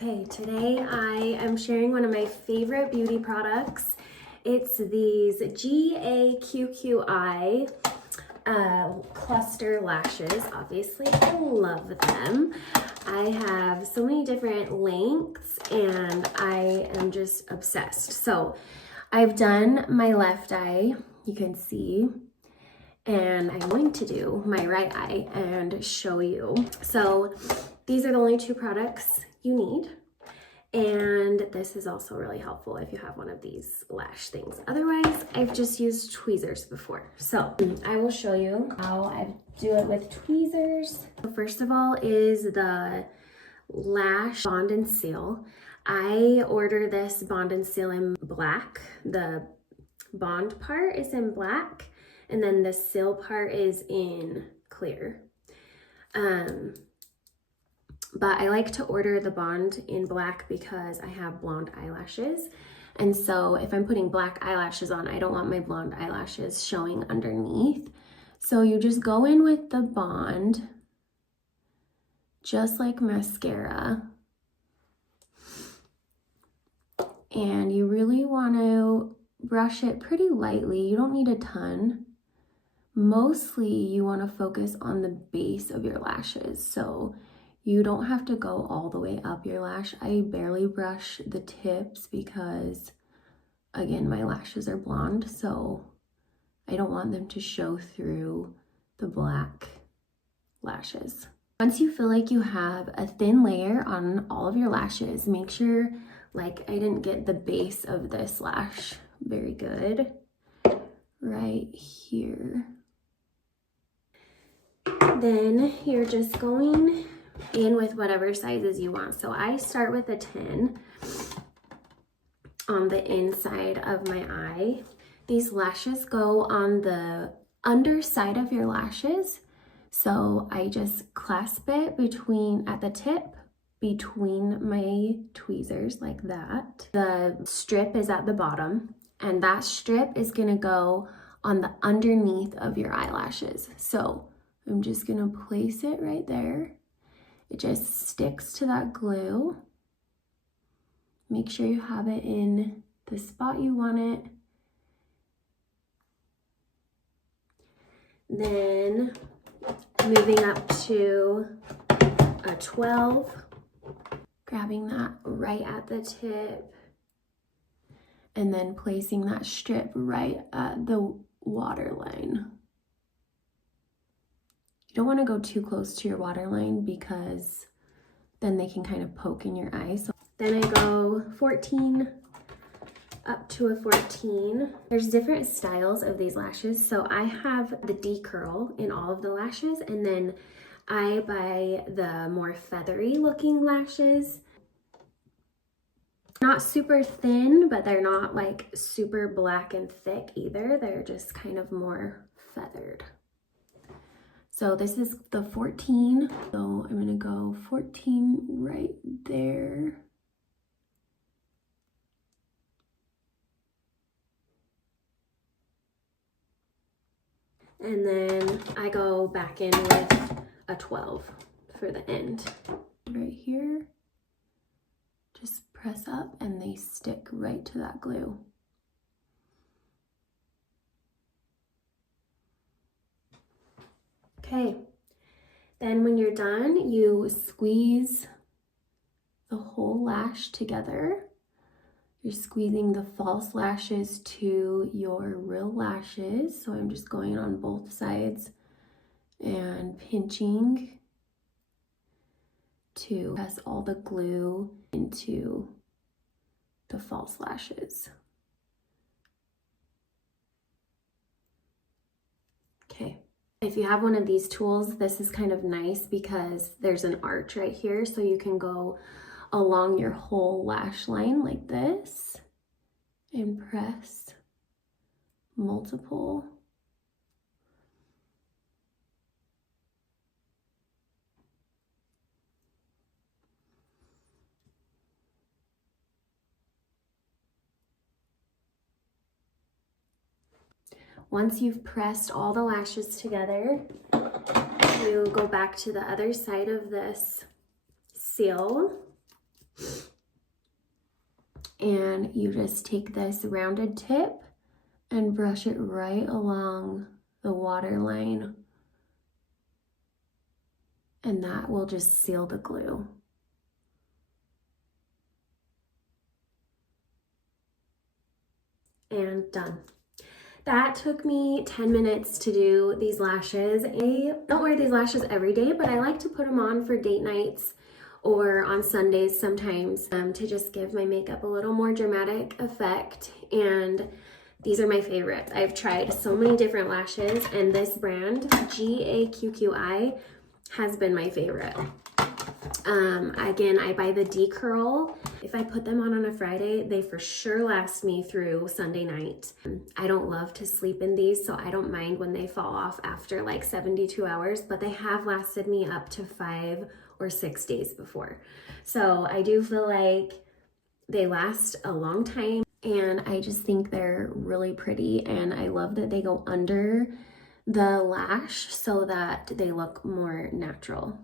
Okay, today I am sharing one of my favorite beauty products. It's these GAQQI cluster lashes. Obviously, I love them. I have so many different lengths and I am just obsessed. So I've done my left eye, you can see, and I'm going to do my right eye and show you. So these are the only two products you need. And this is also really helpful if you have one of these lash things. Otherwise, I've just used tweezers before. So I will show you how I do it with tweezers. So first of all is the lash bond and seal. I order this bond and seal in black. The bond part is in black and then the seal part is in clear. But I like to order the bond in black because I have blonde eyelashes. And so if I'm putting black eyelashes on, I don't want my blonde eyelashes showing underneath. So you just go in with the bond, just like mascara. And you really want to brush it pretty lightly. You don't need a ton. Mostly you want to focus on the base of your lashes. So you don't have to go all the way up your lash. I barely brush the tips because, again, my lashes are blonde, so I don't want them to show through the black lashes. Once you feel like you have a thin layer on all of your lashes, make sure, like, I didn't get the base of this lash very good, right here. Then you're just going in with whatever sizes you want. So I start with a 10 on the inside of my eye. These lashes go on the underside of your lashes. So I just clasp it at the tip between my tweezers like that. The strip is at the bottom and that strip is gonna go on the underneath of your eyelashes. So I'm just gonna place it right there. It just sticks to that glue. Make sure you have it in the spot you want it. Then moving up to a 12, grabbing that right at the tip, and then placing that strip right at the waterline. You don't want to go too close to your waterline because then they can kind of poke in your eye. So then I go 14 up to a 14. There's different styles of these lashes. So I have the D-curl in all of the lashes, and then I buy the more feathery looking lashes. Not super thin, but they're not like super black and thick either. They're just kind of more feathered. So this is the 14, so I'm gonna go 14 right there. And then I go back in with a 12 for the end. Right here, just press up and they stick right to that glue. Okay, then when you're done, you squeeze the whole lash together. You're squeezing the false lashes to your real lashes. So I'm just going on both sides and pinching to press all the glue into the false lashes. Okay. If you have one of these tools, this is kind of nice because there's an arch right here, so you can go along your whole lash line like this and press multiple. Once you've pressed all the lashes together, you go back to the other side of this seal and you just take this rounded tip and brush it right along the waterline. And that will just seal the glue. And done. That took me 10 minutes to do these lashes. I don't wear these lashes every day, but I like to put them on for date nights or on Sundays sometimes to just give my makeup a little more dramatic effect. And these are my favorites. I've tried so many different lashes, and this brand, GAQQI, has been my favorite. Again, I buy the D-Curl. If I put them on a Friday, they for sure last me through Sunday night. I don't love to sleep in these, so I don't mind when they fall off after like 72 hours, but they have lasted me up to 5 or 6 days before. So I do feel like they last a long time, and I just think they're really pretty, and I love that they go under the lash so that they look more natural.